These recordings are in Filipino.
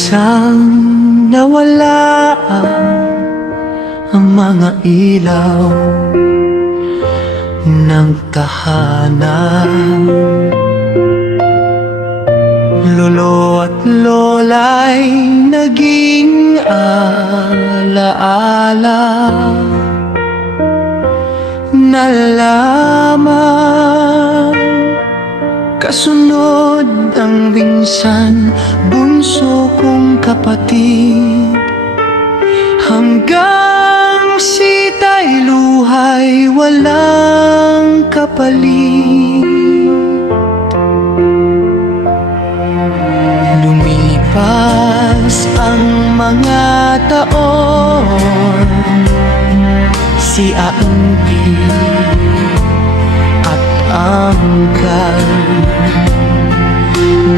Biglang nawala ang mga ilaw ng tahanan. Lolo at lola'y naging alaala na lamang. Kasunod ang minsan bunso kong kapatid, hanggang sita'y luhay walang kapalit. Lumipas ang mga taon, si Auntie at Uncle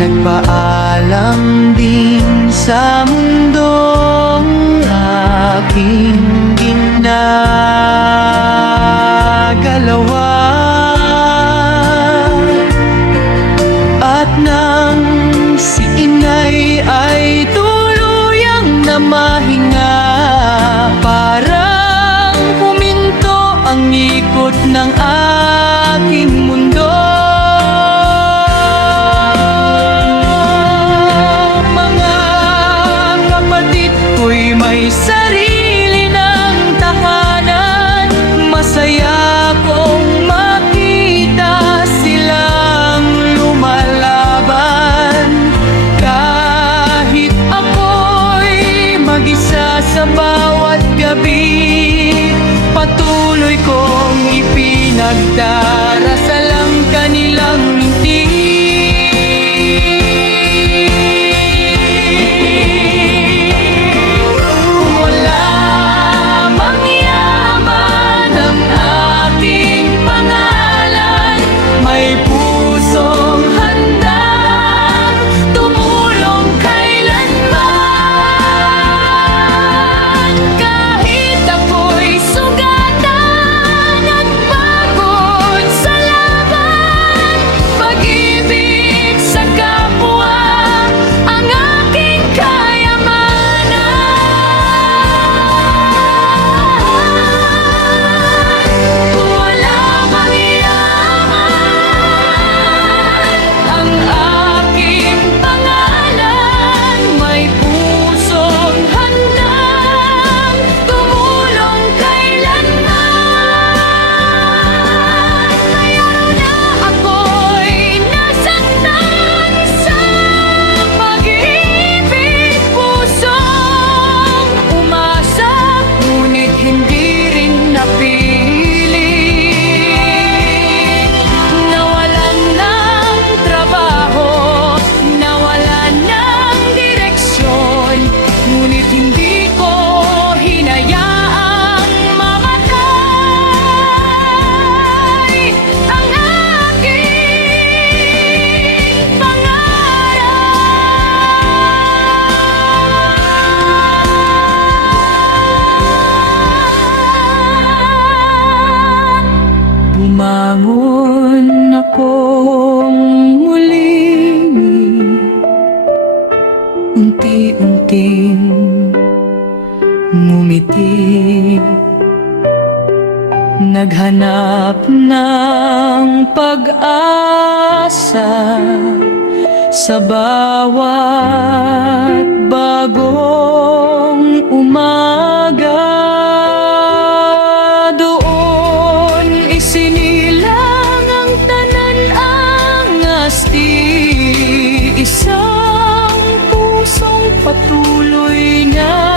nagpaalam din sa mundong aking ginagalawan. At nang si inay ay tuluyang namahinga, parang huminto ang ikot ng aking mundo. Mga kapatid ko'y may sarili ng tahanan. Masaya kong makita silang lumalaban, kahit ako'y mag-isa sa bawat gabi. Patuloy kong ipinagdarasal ang kanilang ngiti. Wala mang yaman ang ating pangalan, may pusong handang tumulong kailanman. Kahit ako'y sugatan at pagod sa laban, pag-ibig sa kapwa ang aking kayamanan. Wala mang yaman ang aking pangalan, may pusong handang tumulong kailanman. Ngayon na ako'y nasaktan sa pag-ibig, pusong umasa, ngunit hindi rin napilit. Nawalan ng trabaho, nawalan ng direksyon, ngunit hindi ko hinayaang mamatay ang aking pangarap. Bumangon akong muling unti-unting ngumiti, naghanap ng pag-asa sa bawat bagong umaga. Doon isinilang ang tanan angas, isang pusong patuloy na